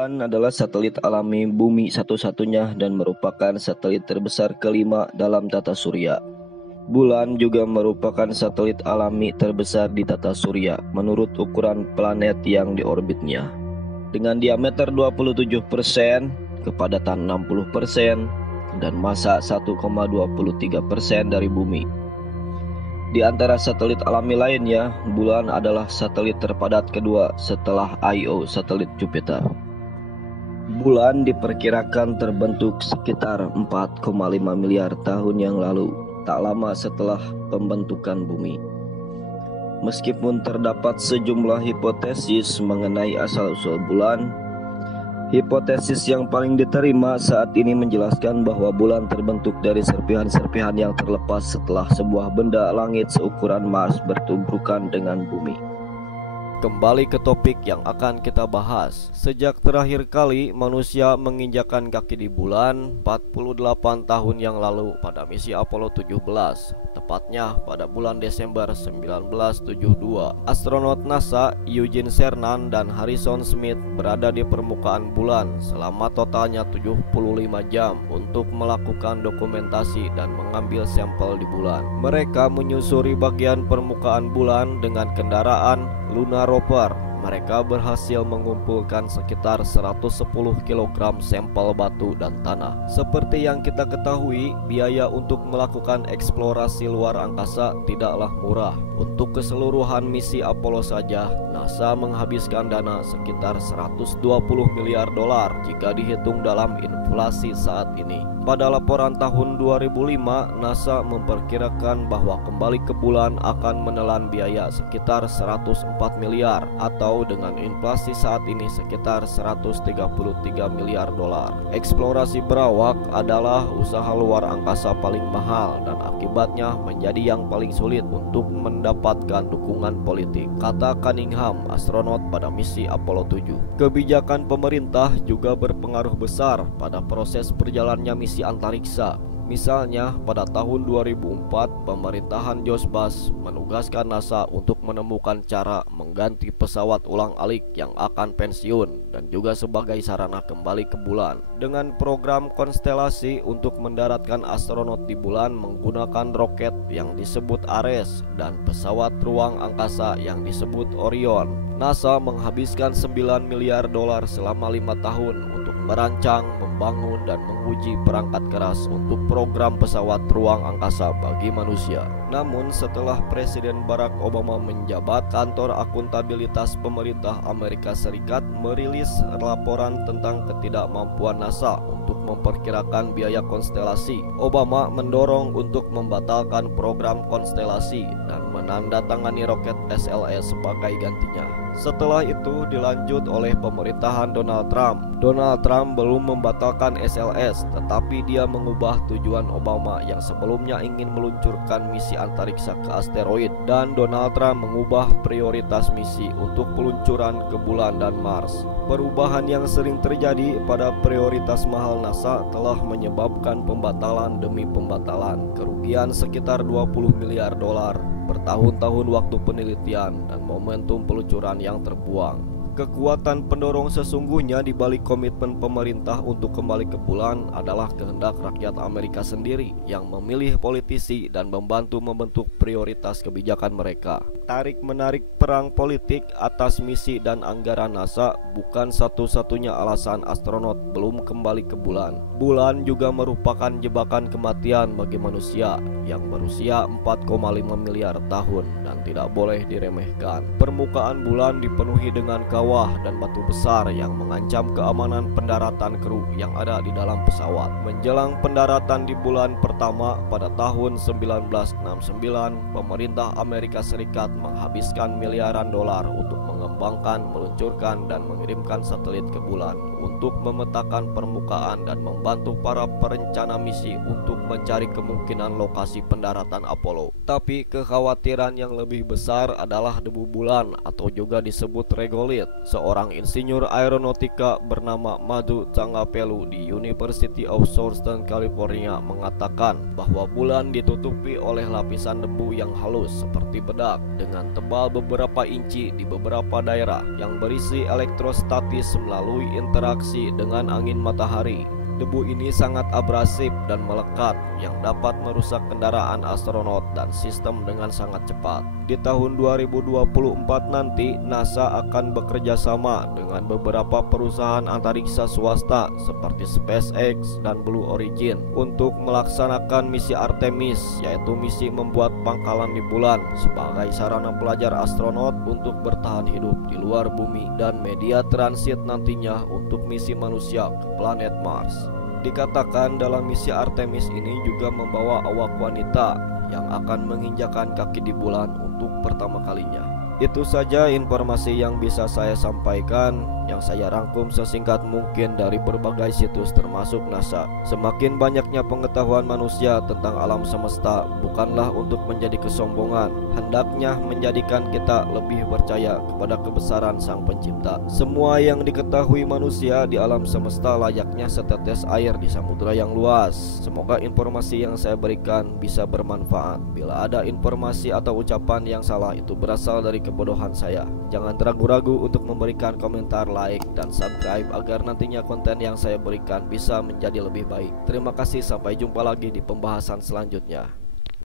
Bulan adalah satelit alami bumi satu-satunya dan merupakan satelit terbesar kelima dalam tata surya. Bulan juga merupakan satelit alami terbesar di tata surya menurut ukuran planet yang diorbitnya. Dengan diameter 27%, kepadatan 60%, dan massa 1,23% dari bumi. Di antara satelit alami lainnya, Bulan adalah satelit terpadat kedua setelah Io, satelit Jupiter. Bulan diperkirakan terbentuk sekitar 4,5 miliar tahun yang lalu, tak lama setelah pembentukan bumi. Meskipun terdapat sejumlah hipotesis mengenai asal-usul bulan, hipotesis yang paling diterima saat ini menjelaskan bahwa bulan terbentuk dari serpihan-serpihan yang terlepas setelah sebuah benda langit seukuran Mars bertumbukan dengan bumi. Kembali ke topik yang akan kita bahas. Sejak terakhir kali manusia menginjakkan kaki di bulan 48 tahun yang lalu pada misi Apollo 17, tepatnya pada bulan Desember 1972. Astronot NASA Eugene Cernan dan Harrison Smith berada di permukaan bulan selama totalnya 75 jam untuk melakukan dokumentasi dan mengambil sampel di bulan. Mereka menyusuri bagian permukaan bulan dengan kendaraan Lunar Rover. Mereka berhasil mengumpulkan sekitar 110 kg sampel batu dan tanah. Seperti yang kita ketahui, biaya untuk melakukan eksplorasi luar angkasa tidaklah murah. Untuk keseluruhan misi Apollo saja, NASA menghabiskan dana sekitar 120 miliar dolar jika dihitung dalam inflasi saat ini. Pada laporan tahun 2005, NASA memperkirakan bahwa kembali ke bulan akan menelan biaya sekitar 104 miliar atau dengan inflasi saat ini sekitar 133 miliar dolar. Eksplorasi berawak adalah usaha luar angkasa paling mahal dan akibatnya menjadi yang paling sulit untuk mendapatkan dukungan politik, kata Cunningham, astronot pada misi Apollo 7. Kebijakan pemerintah juga berpengaruh besar pada proses berjalannya misi antariksa. Misalnya, pada tahun 2004, pemerintahan George Bush menugaskan NASA untuk menemukan cara mengganti pesawat ulang-alik yang akan pensiun dan juga sebagai sarana kembali ke bulan. Dengan program konstelasi untuk mendaratkan astronot di bulan menggunakan roket yang disebut Ares dan pesawat ruang angkasa yang disebut Orion, NASA menghabiskan 9 miliar dolar selama 5 tahun untuk merancang, membangun, dan menguji perangkat keras untuk program pesawat ruang angkasa bagi manusia. Namun setelah Presiden Barack Obama menjabat, kantor akuntabilitas pemerintah Amerika Serikat merilis laporan tentang ketidakmampuan NASA untuk memperkirakan biaya konstelasi. Obama mendorong untuk membatalkan program konstelasi dan menandatangani roket SLS sebagai gantinya. Setelah itu dilanjut oleh pemerintahan Donald Trump. Donald Trump belum membatalkan SLS, tetapi dia mengubah tujuan Obama yang sebelumnya ingin meluncurkan misi antariksa ke asteroid, dan Donald Trump mengubah prioritas misi untuk peluncuran ke bulan dan Mars. Perubahan yang sering terjadi pada prioritas mahal NASA telah menyebabkan pembatalan demi pembatalan, kerugian sekitar 20 miliar dolar, bertahun-tahun waktu penelitian, dan momentum peluncuran yang terbuang. Kekuatan pendorong sesungguhnya di balik komitmen pemerintah untuk kembali ke bulan adalah kehendak rakyat Amerika sendiri yang memilih politisi dan membantu membentuk prioritas kebijakan mereka. Tarik-menarik perang politik atas misi dan anggaran NASA bukan satu-satunya alasan astronot belum kembali ke bulan. Bulan juga merupakan jebakan kematian bagi manusia yang berusia 4,5 miliar tahun dan tidak boleh diremehkan. Permukaan bulan dipenuhi dengan kawah dan batu besar yang mengancam keamanan pendaratan kru yang ada di dalam pesawat. Menjelang pendaratan di bulan pertama pada tahun 1969, pemerintah Amerika Serikat menghabiskan miliaran dolar untuk mengembangkan, meluncurkan, dan mengirimkan satelit ke bulan untuk memetakan permukaan dan membantu para perencana misi untuk mencari kemungkinan lokasi pendaratan Apollo. Tapi kekhawatiran yang lebih besar adalah debu bulan atau juga disebut regolith Seorang insinyur aeronautika bernama Madhu Changapelu di University of Southern California mengatakan bahwa bulan ditutupi oleh lapisan debu yang halus seperti bedak dengan tebal beberapa inci di beberapa daerah yang berisi elektrostatis melalui interaksi dengan angin matahari. Debu ini sangat abrasif dan melekat yang dapat merusak kendaraan astronot dan sistem dengan sangat cepat. Di tahun 2024 nanti NASA akan bekerja sama dengan beberapa perusahaan antariksa swasta seperti SpaceX dan Blue Origin untuk melaksanakan misi Artemis, yaitu misi membuat pangkalan di bulan sebagai sarana pelajar astronot untuk bertahan hidup di luar bumi dan media transit nantinya untuk misi manusia ke planet Mars. Dikatakan dalam misi Artemis ini juga membawa awak wanita yang akan menginjakan kaki di bulan untuk pertama kalinya. Itu saja informasi yang bisa saya sampaikan, yang saya rangkum sesingkat mungkin dari berbagai situs termasuk NASA. Semakin banyaknya pengetahuan manusia tentang alam semesta bukanlah untuk menjadi kesombongan, hendaknya menjadikan kita lebih percaya kepada kebesaran Sang Pencipta. Semua yang diketahui manusia di alam semesta layaknya setetes air di samudera yang luas. Semoga informasi yang saya berikan bisa bermanfaat. Bila ada informasi atau ucapan yang salah, itu berasal dari kebodohan saya. Jangan ragu-ragu untuk memberikan komentar, like, dan subscribe agar nantinya konten yang saya berikan bisa menjadi lebih baik. Terima kasih, sampai jumpa lagi di pembahasan selanjutnya.